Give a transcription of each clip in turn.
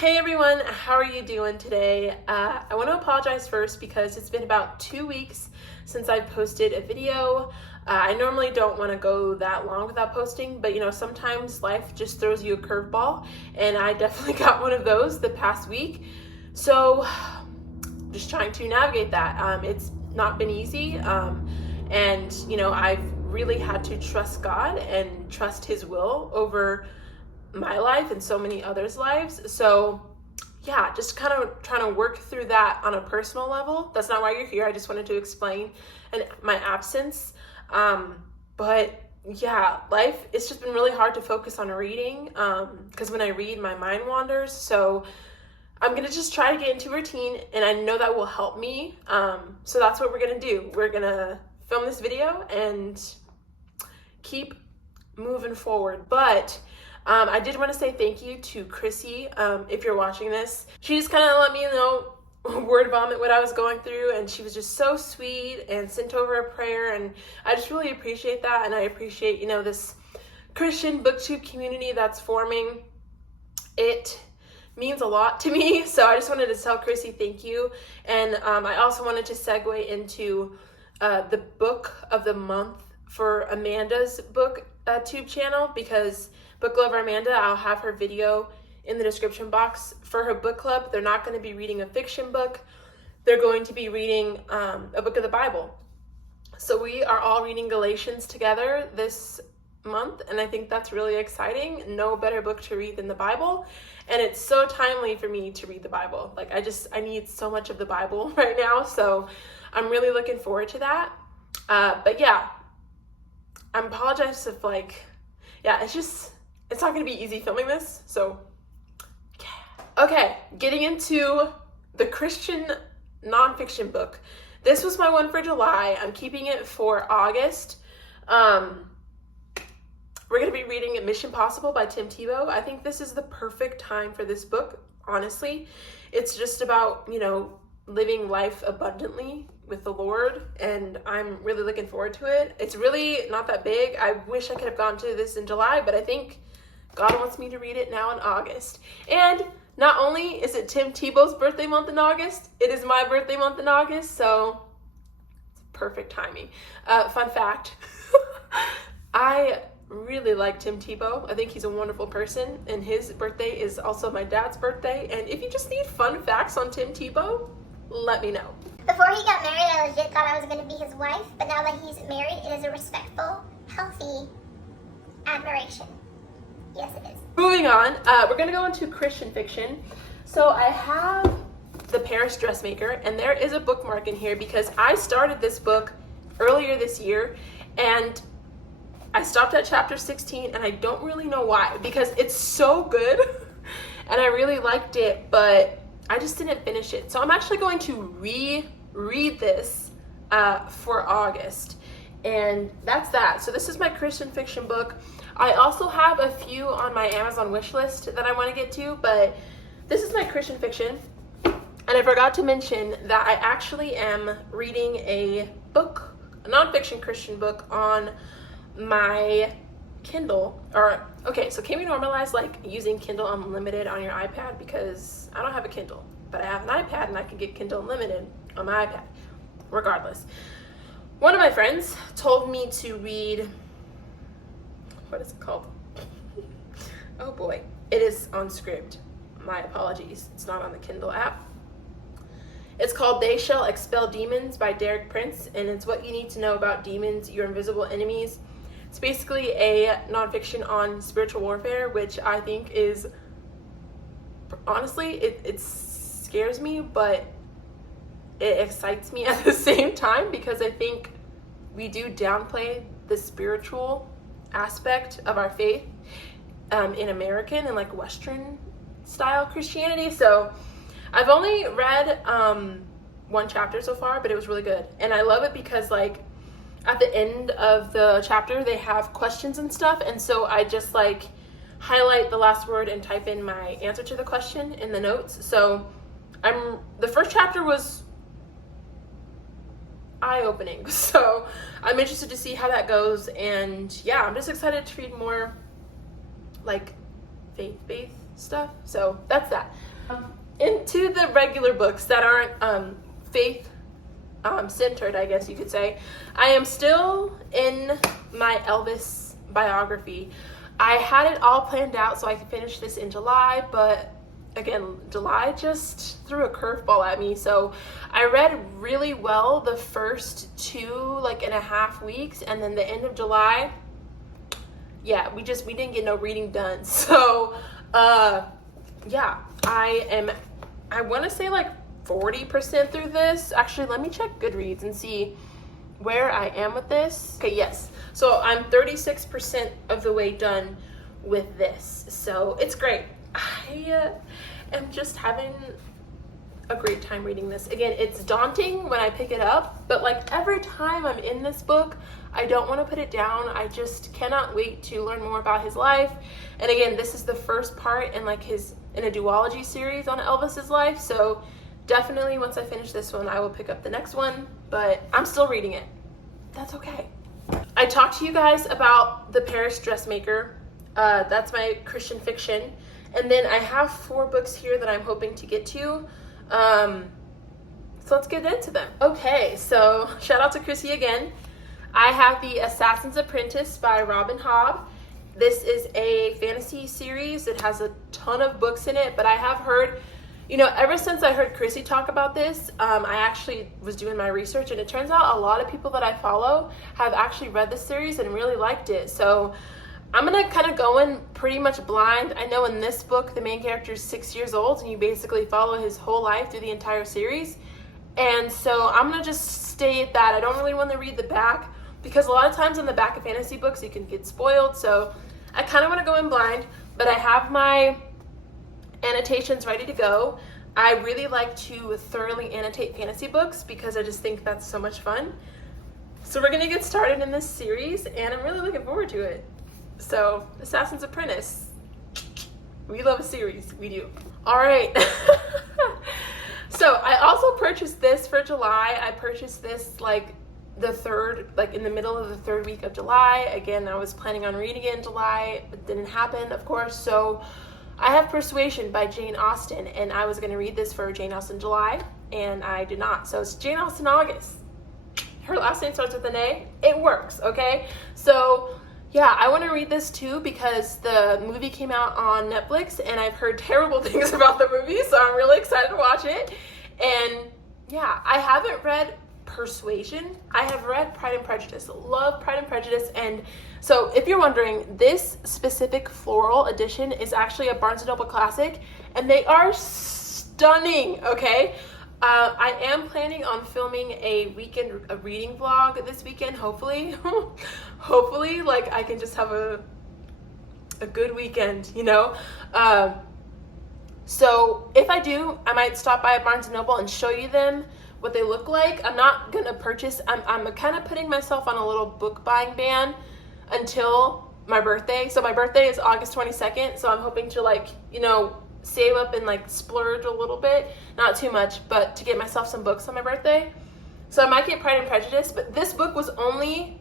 Hey everyone, how are you doing today? I want to apologize first because it's been about 2 weeks since I've posted a video. I normally don't want to go that long without posting, but sometimes life just throws you a curveball, and I definitely got one of those the past week. So just trying to navigate that. It's not been easy, and I've really had to trust God and trust His will over my life and so many others' lives. So yeah, just kind of trying to work through that on a personal level. That's not why you're here. I just wanted to explain my absence. But yeah, life, it's just been really hard to focus on reading because when I read, my mind wanders. So I'm going to just try to get into routine, and I know that will help me. So that's what we're going to do. We're going to film this video and keep moving forward. But I did want to say thank you to Kristy, if you're watching this. She just kind of let me know, word vomit what I was going through, and she was just so sweet and sent over a prayer, and I just really appreciate that, and I appreciate, this Christian booktube community that's forming. It means a lot to me, so I just wanted to tell Kristy thank you, and I also wanted to segue into the book of the month for Amanda's book tube channel, because Book Lover Amanda, I'll have her video in the description box for her book club. They're not going to be reading a fiction book. They're going to be reading a book of the Bible. So we are all reading Galatians together this month, and I think that's really exciting. No better book to read than the Bible, and it's so timely for me to read the Bible. Like I need so much of the Bible right now, so I'm really looking forward to that. But yeah, I apologize if it's not going to be easy filming this, so yeah. Okay, getting into the Christian nonfiction book. This was my one for July. I'm keeping it for August. We're going to be reading Mission Possible by Tim Tebow. I think this is the perfect time for this book, honestly. It's just about, living life abundantly with the Lord, and I'm really looking forward to it. It's really not that big. I wish I could have gone to this in July, but I think God wants me to read it now in August. And not only is it Tim Tebow's birthday month in August, it is my birthday month in August, so it's perfect timing. Fun fact, I really like Tim Tebow. I think he's a wonderful person, and his birthday is also my dad's birthday. And if you just need fun facts on Tim Tebow, let me know. Before he got married, I legit thought I was going to be his wife, but now that he's married, it is a respectful, healthy admiration. Yes, it is. Moving on, we're going to go into Christian fiction. So I have the Paris Dressmaker, and there is a bookmark in here because I started this book earlier this year, and I stopped at chapter 16, and I don't really know why, because it's so good, and I really liked it, but I just didn't finish it. So I'm actually going to reread this for August, and that's that. So this is my Christian fiction book. I also have a few on my Amazon wish list that I want to get to, but this is my Christian fiction. And I forgot to mention that I actually am reading a nonfiction Christian book on my Kindle. So can we normalize using Kindle Unlimited on your iPad? Because I don't have a Kindle, but I have an iPad, and I can get Kindle Unlimited on my iPad. Regardless, one of my friends told me to read, what is it called? Oh boy, it is on Scribd. My apologies, it's not on the Kindle app. It's called They Shall Expel Demons by Derek Prince, and it's what you need to know about demons, your invisible enemies. It's basically a nonfiction on spiritual warfare, which I think is, honestly, it scares me, but it excites me at the same time, because I think we do downplay the spiritual aspect of our faith in American and Western style Christianity. So I've only read one chapter so far, but it was really good, and I love it because at the end of the chapter they have questions and stuff, and so I just highlight the last word and type in my answer to the question in the notes. So the first chapter was eye-opening, so I'm interested to see how that goes, and yeah, I'm just excited to read more faith stuff. So that's that. into the regular books that aren't faith centered, I guess you could say. I am still in my Elvis biography. I had it all planned out so I could finish this in July, but again, July just threw a curveball at me. So I read really well the first 2.5 weeks, and then the end of July, yeah, we didn't get no reading done. So yeah, I want to say like 40% through this. Actually, let me check Goodreads and see where I am with this. Okay, yes. So I'm 36% of the way done with this. So it's great. I am just having a great time reading this. Again, it's daunting when I pick it up, but like every time I'm in this book, I don't want to put it down. I just cannot wait to learn more about his life. And again, this is the first part in a duology series on Elvis's life. So definitely once I finish this one, I will pick up the next one, but I'm still reading it. That's okay. I talked to you guys about The Paris Dressmaker. That's my Christian fiction. And then I have 4 books here that I'm hoping to get to. So let's get into them. Okay, so shout out to Kristy again. I have the Assassin's Apprentice by Robin Hobb. This is a fantasy series. It has a ton of books in it, but I have heard, ever since I heard Kristy talk about this, I actually was doing my research, and it turns out a lot of people that I follow have actually read this series and really liked it. So I'm going to kind of go in pretty much blind. I know in this book, the main character is 6 years old, and you basically follow his whole life through the entire series. And so I'm going to just stay at that. I don't really want to read the back, because a lot of times in the back of fantasy books, you can get spoiled. So I kind of want to go in blind, but I have my annotations ready to go. I really like to thoroughly annotate fantasy books because I just think that's so much fun. So we're going to get started in this series, and I'm really looking forward to it. So, Assassin's Apprentice. We love a series. We do. All right. So, I also purchased this for July. I purchased this in the middle of the 3rd week of July. Again, I was planning on reading it in July. It didn't happen, of course. So, I have Persuasion by Jane Austen, and I was going to read this for Jane Austen July, and I did not. So, it's Jane Austen August. Her last name starts with an A. It works, okay? So, yeah, I want to read this too because the movie came out on Netflix, and I've heard terrible things about the movie, so I'm really excited to watch it. And yeah, I haven't read Persuasion. I have read Pride and Prejudice. Love Pride and Prejudice. And so if you're wondering, this specific floral edition is actually a Barnes & Noble classic, and they are stunning, okay? I am planning on filming a reading vlog this weekend, hopefully. Hopefully, I can just have a good weekend, So if I do, I might stop by Barnes & Noble and show you them, what they look like. I'm not going to purchase. I'm kind of putting myself on a little book buying ban until my birthday. So my birthday is August 22nd, so I'm hoping to, save up and splurge a little bit, not too much, but to get myself some books on my birthday. So I might get Pride and Prejudice, but this book was only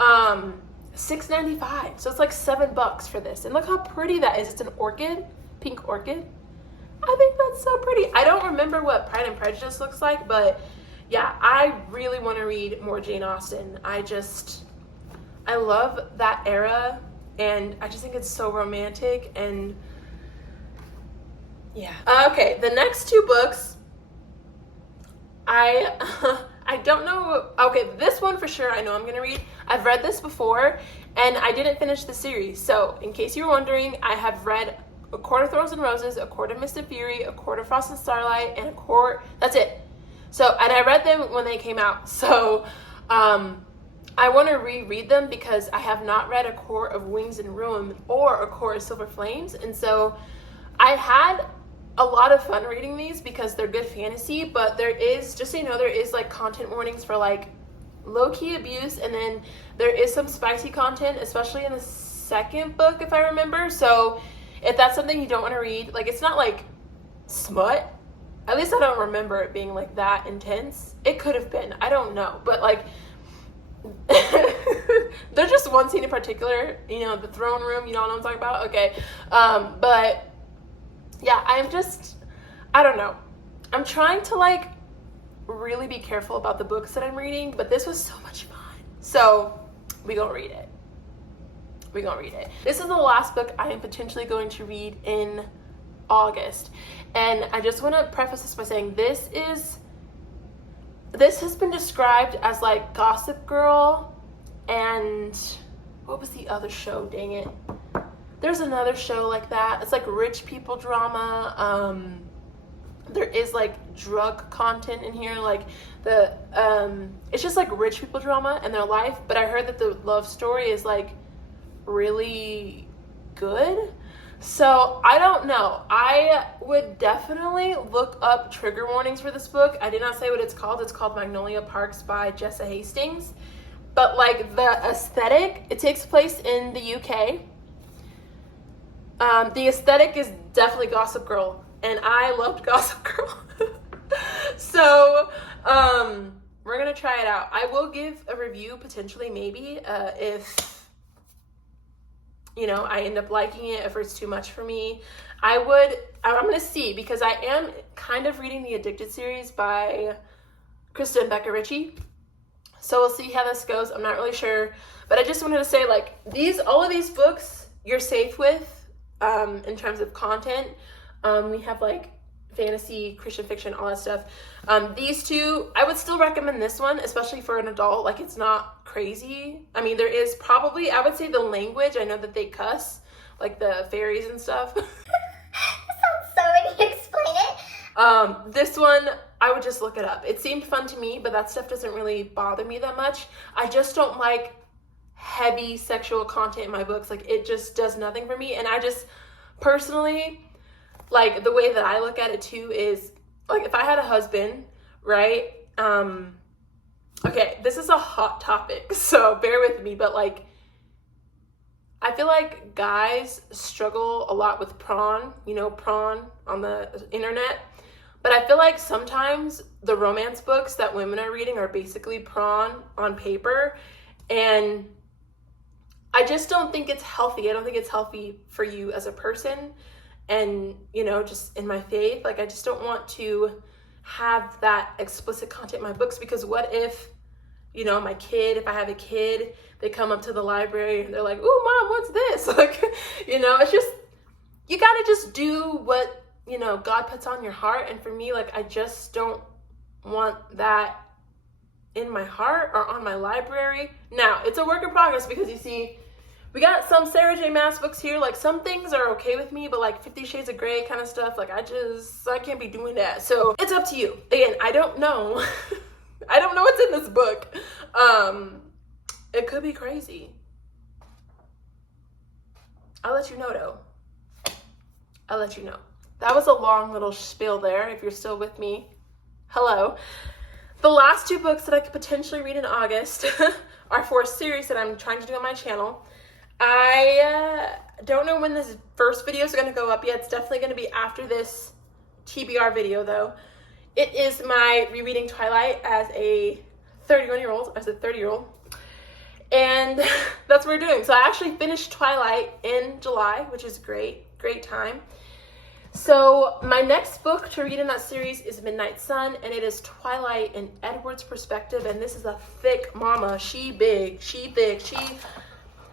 $6.95, so it's like $7 for this. And look how pretty that is. It's an orchid, pink orchid. I think that's so pretty. I don't remember what Pride and Prejudice looks like, but yeah, I really want to read more Jane Austen. I love that era, and I just think it's so romantic. And yeah. Okay, the next 2 books, I don't know. Okay, this one for sure I know I'm going to read. I've read this before, and I didn't finish the series. So, in case you were wondering, I have read A Court of Thorns and Roses, A Court of Mist and Fury, A Court of Frost and Starlight, and that's it. So, and I read them when they came out. So, I want to reread them because I have not read A Court of Wings and Ruin or A Court of Silver Flames. And so, I had a lot of fun reading these because they're good fantasy, but there is, just so you know, there is content warnings for low-key abuse, and then there is some spicy content, especially in the 2nd book, if I remember. So if that's something you don't want to read, it's not smut. At least I don't remember it being that intense. It could have been, I don't know, but there's just one scene in particular, the throne room, you know what I'm talking about? Okay. But yeah, I don't know. I'm trying to like really be careful about the books that I'm reading, but this was so much fun. So we gonna read it. We're gonna read it. This is the last book I am potentially going to read in August. And I just want to preface this by saying this has been described as like Gossip Girl and what was the other show? Dang it. There's another show like that. It's like rich people drama. There is like drug content in here, like it's just like rich people drama and their life. But I heard that the love story is like really good. So I don't know. I would definitely look up trigger warnings for this book. I did not say what it's called. It's called Magnolia Parks by Jessa Hastings. But like the aesthetic, it takes place in the UK. The aesthetic is definitely Gossip Girl, and I loved Gossip Girl. So we're gonna try it out. I will give a review potentially, maybe, if I end up liking it, if it's too much for me. I'm gonna see, because I am kind of reading the Addicted series by Kristy and Becca Ritchie. So we'll see how this goes. I'm not really sure, but I just wanted to say, like, all of these books you're safe with in terms of content. We have like fantasy, Christian fiction, all that stuff. These two, I would still recommend this one, especially for an adult. Like, it's not crazy. I mean, there is probably, I would say, the language. I know that they cuss, like the fairies and stuff. That sounds so when you explain it. This one, I would just look it up. It seemed fun to me, but that stuff doesn't really bother me that much. I just don't like heavy sexual content in my books. Like, it just does nothing for me. And I just personally, like, the way that I look at it too is, like, if I had a husband, right? Okay, this is a hot topic, so bear with me, but like, I feel like guys struggle a lot with prawn on the internet. But I feel like sometimes the romance books that women are reading are basically prawn on paper. And I just don't think it's healthy. I don't think it's healthy for you as a person. And, just in my faith, like, I just don't want to have that explicit content in my books, because what if, if I have a kid, they come up to the library and they're like, "Ooh, Mom, what's this?" Like, it's just, you gotta just do what, God puts on your heart. And for me, like, I just don't want that in my heart or on my library. Now, it's a work in progress, because you see, we got some Sarah J. Maas books here. Like, some things are okay with me, but like 50 Shades of Grey kind of stuff, like, I can't be doing that. So it's up to you. Again, I don't know. I don't know what's in this book. It could be crazy. I'll let you know, though. I'll let you know. That was a long little spiel there. If you're still with me, hello. The last two books that I could potentially read in August are for a series that I'm trying to do on my channel. I don't know when this first video is going to go up yet. It's definitely going to be after this TBR video, though. It is my rereading Twilight as a 30-year-old. And that's what we're doing. So I actually finished Twilight in July, which is great time. So my next book to read in that series is Midnight Sun, and it is Twilight in Edward's perspective. And this is a thick mama. She big, she thick, she's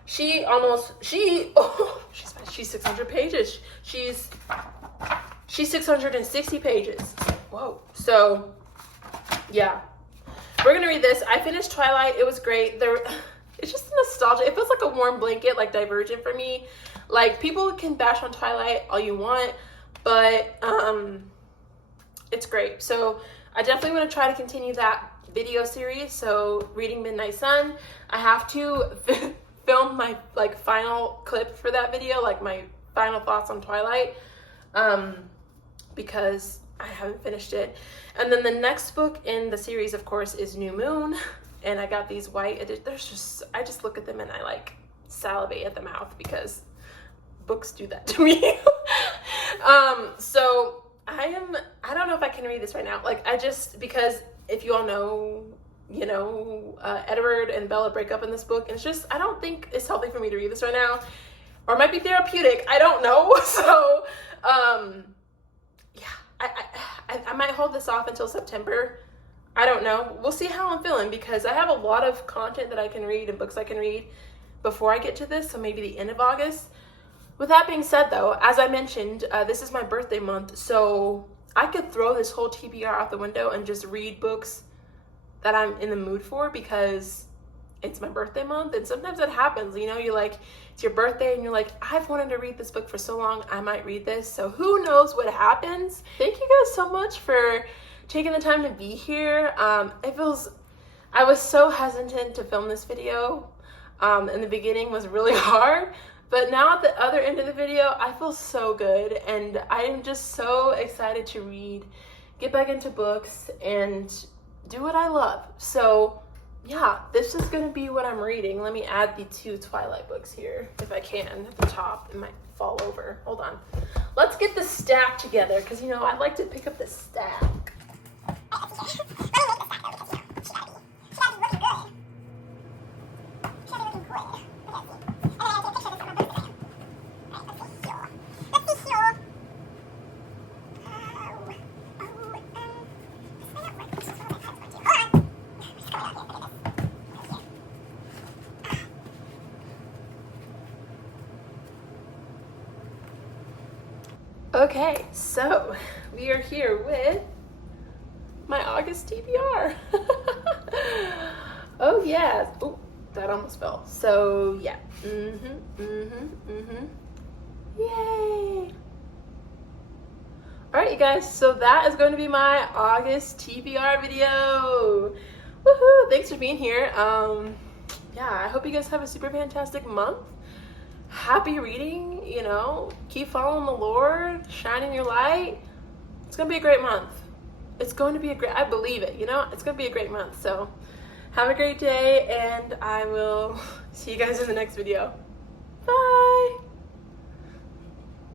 600 pages. She's 660 pages. Whoa. So yeah, we're gonna read this. I finished Twilight. It was great. It's just nostalgia. It feels like a warm blanket, like Divergent for me. Like, people can bash on Twilight all you want, but it's great. So I definitely want to try to continue that video series. So reading Midnight Sun, I have to film my final clip for that video, like my final thoughts on Twilight, because I haven't finished it. And then the next book in the series, of course, is New Moon, and I got these white I just look at them and I salivate at the mouth, because books do that to me. So I don't know if I can read this right now. Because if you all know, Edward and Bella break up in this book, and it's just, I don't think it's healthy for me to read this right now, or it might be therapeutic. I don't know. So, yeah. I might hold this off until September. I don't know. We'll see how I'm feeling because I have a lot of content that I can read and books I can read before I get to this, so maybe the end of August. With that being said, though, as I mentioned, this is my birthday month, so I could throw this whole TBR out the window and just read books that I'm in the mood for because it's my birthday month, and sometimes that happens. You know, you're like, it's your birthday, and you're like, I've wanted to read this book for so long, I might read this. So who knows what happens? Thank you guys so much for taking the time to be here. I was so hesitant to film this video. In the beginning was really hard, but now at the other end of the video, I feel so good, and I am just so excited to read, get back into books, and do what I love. So yeah, this is gonna be what I'm reading. Let me add the 2 Twilight books here, if I can, at the top. It might fall over. Hold on. Let's get the stack together, because, you know, I like to pick up the stack. Okay, so we are here with my August TBR. Oh yeah. Oh, that almost fell. So yeah. Yay. Alright, you guys, so that is going to be my August TBR video. Woohoo! Thanks for being here. Yeah, I hope you guys have a super fantastic month. Happy reading, you know, keep following the Lord, shining your light. It's gonna be a great month. It's going to be I believe it, you know, it's gonna be a great month. So have a great day, and I will see you guys in the next video. Bye.